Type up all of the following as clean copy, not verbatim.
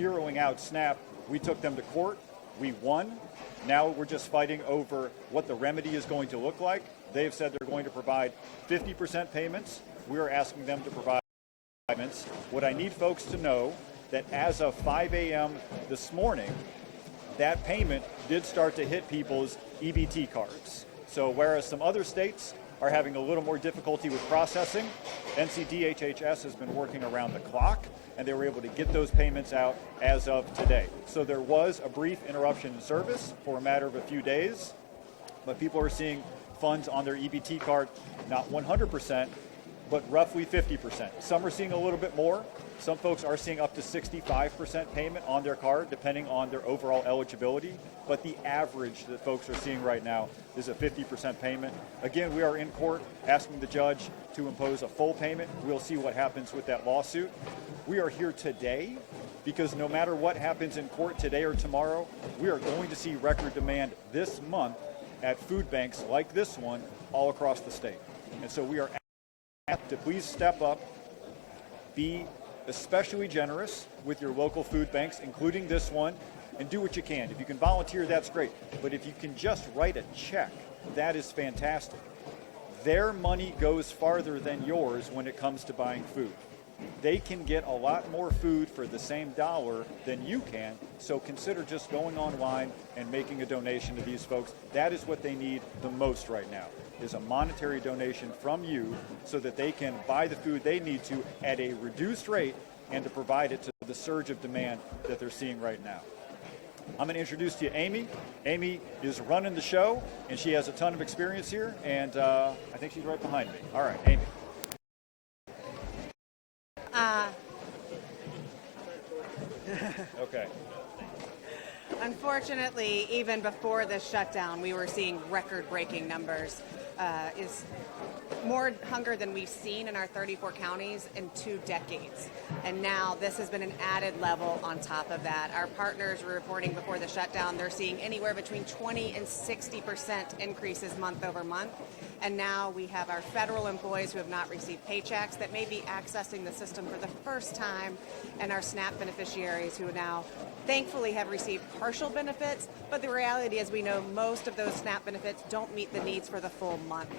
zeroing out SNAP, we took them to court, we won. Now we're just fighting over what the remedy is going to look like. They've said they're going to provide 50% payments. We're asking them to provide payments. What I need folks to know that as of 5 a.m. this morning, that payment did start to hit people's EBT cards. So whereas some other states are having a little more difficulty with processing, NCDHHS has been working around the clock, and they were able to get those payments out as of today. So there was a brief interruption in service for a matter of a few days, but people are seeing funds on their EBT card, not 100%, but roughly 50%. Some are seeing a little bit more. Some folks are seeing up to 65% payment on their card, depending on their overall eligibility. But the average that folks are seeing right now is a 50% payment. Again, we are in court asking the judge to impose a full payment. We'll see what happens with that lawsuit. We are here today because no matter what happens in court today or tomorrow, we are going to see record demand this month at food banks like this one all across the state. And so we are asked to please step up, be especially generous with your local food banks, including this one, and do what you can. If you can volunteer, that's great. But if you can just write a check, that is fantastic. Their money goes farther than yours when it comes to buying food. They can get a lot more food for the same dollar than you can, so consider just going online and making a donation to these folks. That is what they need the most right now, is a monetary donation from you so that they can buy the food they need to at a reduced rate and to provide it to the surge of demand that they're seeing right now. I'm going to introduce to you Amy. Amy is running the show, and she has a ton of experience here, and I think she's right behind me. All right, Amy. Okay. Unfortunately, even before this shutdown, we were seeing record-breaking numbers. Is more hunger than we've seen in our 34 counties in 2 decades. And now this has been an added level on top of that. Our partners were reporting before the shutdown, they're seeing anywhere between 20 and 60% increases month over month. And now we have our federal employees who have not received paychecks that may be accessing the system for the first time, and our SNAP beneficiaries who now thankfully have received partial benefits, but the reality is we know most of those SNAP benefits don't meet the needs for the full month.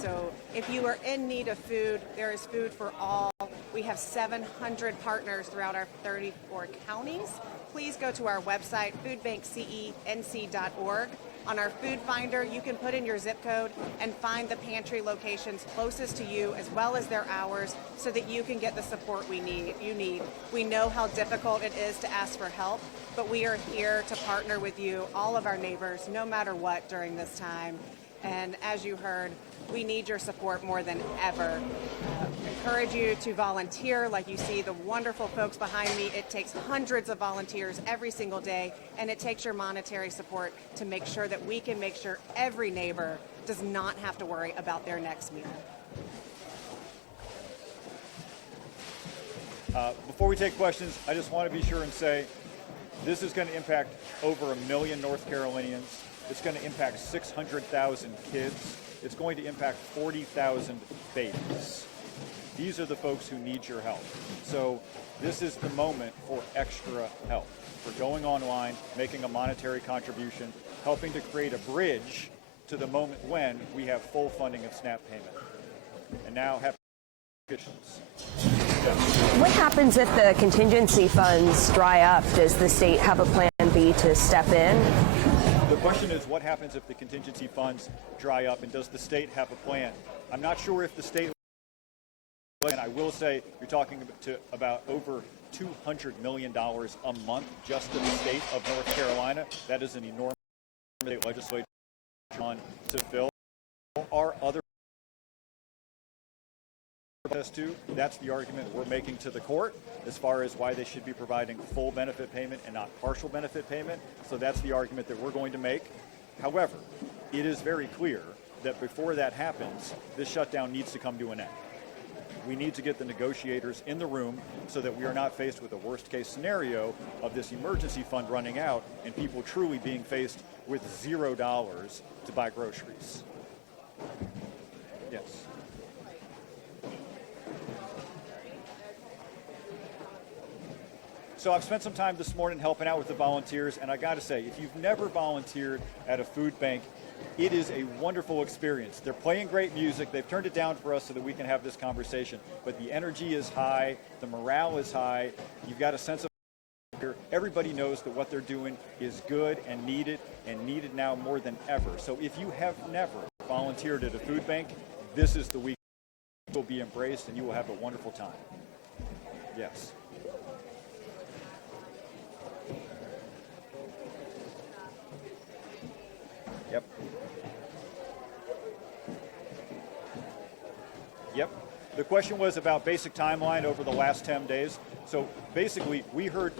So if you are in need of food, there is food for all. We have 700 partners throughout our 34 counties. Please go to our website, foodbankcenc.org. On our food finder, you can put in your zip code and find the pantry locations closest to you as well as their hours so that you can get the support you need. We know how difficult it is to ask for help, but we are here to partner with you, all of our neighbors, no matter what during this time. And as you heard, we need your support more than ever. Encourage you to volunteer like you see the wonderful folks behind me. It takes hundreds of volunteers every single day, and it takes your monetary support to make sure that we can make sure every neighbor does not have to worry about their next meal. Before we take questions, I just want to be sure and say this is going to impact over 1 million North Carolinians. It's going to impact 600,000 kids. It's going to impact 40,000 babies. These are the folks who need your help. So this is the moment for extra help, for going online, making a monetary contribution, helping to create a bridge to the moment when we have full funding of SNAP payment. And now have questions. What happens if the contingency funds dry up? Does the state have a plan B to step in? The question is, what happens if the contingency funds dry up, and does the state have a plan? I'm not sure if the state, and I will say you're talking about over $200 million a month just in the state of North Carolina. That is an enormous state legislature to fill. Our other that's the argument we're making to the court as far as why they should be providing full benefit payment and not partial benefit payment. So that's the argument that we're going to make. However, it is very clear that before that happens, this shutdown needs to come to an end. We need to get the negotiators in the room so that we are not faced with a worst case scenario of this emergency fund running out and people truly being faced with $0 to buy groceries. Yes. So I've spent some time this morning helping out with the volunteers, and I got to say, if you've never volunteered at a food bank, it is a wonderful experience. They're playing great music. They've turned it down for us so that we can have this conversation. But the energy is high. The morale is high. You've got a sense of everybody knows that what they're doing is good and needed now more than ever. So if you have never volunteered at a food bank, this is the week you will be embraced and you will have a wonderful time. Yes. Yep. Yep. The question was about basic timeline over the last 10 days. So basically, we heard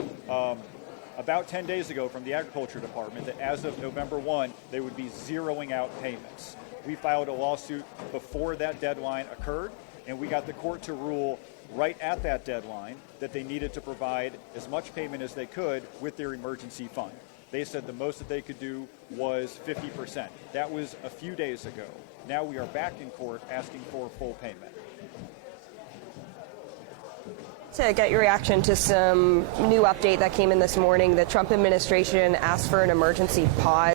about 10 days ago from the Agriculture Department that as of November 1, they would be zeroing out payments. We filed a lawsuit before that deadline occurred, and we got the court to rule right at that deadline that they needed to provide as much payment as they could with their emergency fund. They said the most that they could do was 50%. That was a few days ago. Now we are back in court asking for full payment. To get your reaction to some new update that came in this morning, the Trump administration asked for an emergency pause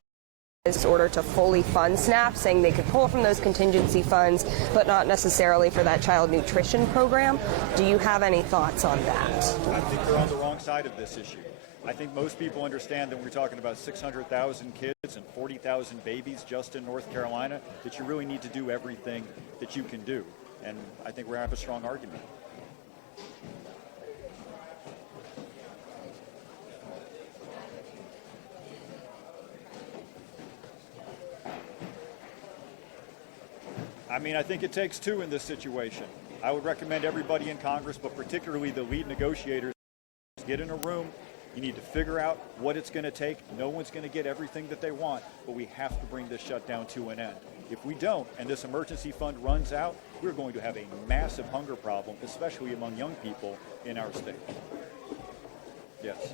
in order to fully fund SNAP, saying they could pull from those contingency funds, but not necessarily for that child nutrition program. Do you have any thoughts on that? I think they're on the wrong side of this issue. I think most people understand that we're talking about 600,000 kids and 40,000 babies just in North Carolina, that you really need to do everything that you can do. And I think we're going to have a strong argument. I think it takes two in this situation. I would recommend everybody in Congress, but particularly the lead negotiators, get in a room. You need to figure out what it's going to take. No one's going to get everything that they want, but we have to bring this shutdown to an end. If we don't, and this emergency fund runs out, we're going to have a massive hunger problem, especially among young people in our state. Yes.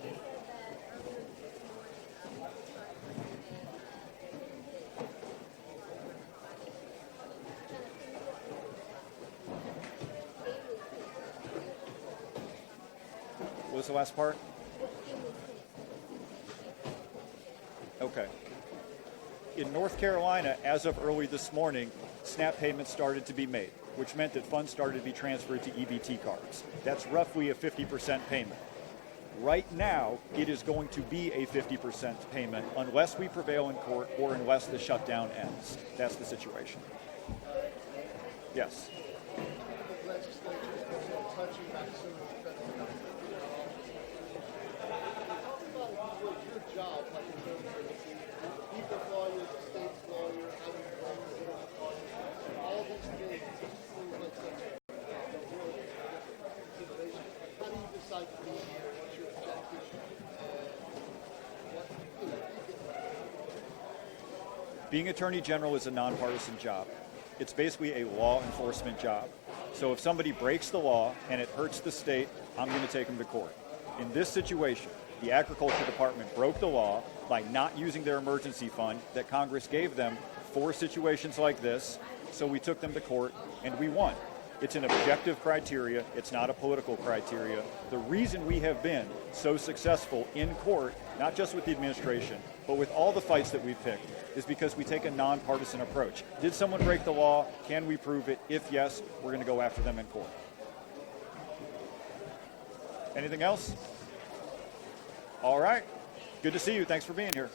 What was the last part? Okay. In North Carolina, as of early this morning, SNAP payments started to be made, which meant that funds started to be transferred to EBT cards. That's roughly a 50% payment. Right now, it is going to be a 50% payment unless we prevail in court or unless the shutdown ends. That's the situation. Yes. Being Attorney General is a nonpartisan job. It's basically a law enforcement job. So if somebody breaks the law and it hurts the state, I'm going to take them to court. In this situation, the Agriculture Department broke the law by not using their emergency fund that Congress gave them for situations like this. So we took them to court and we won. It's an objective criteria. It's not a political criteria. The reason we have been so successful in court, not just with the administration, but with all the fights that we've picked, is because we take a nonpartisan approach. Did someone break the law? Can we prove it? If yes, we're going to go after them in court. Anything else? All right. Good to see you. Thanks for being here.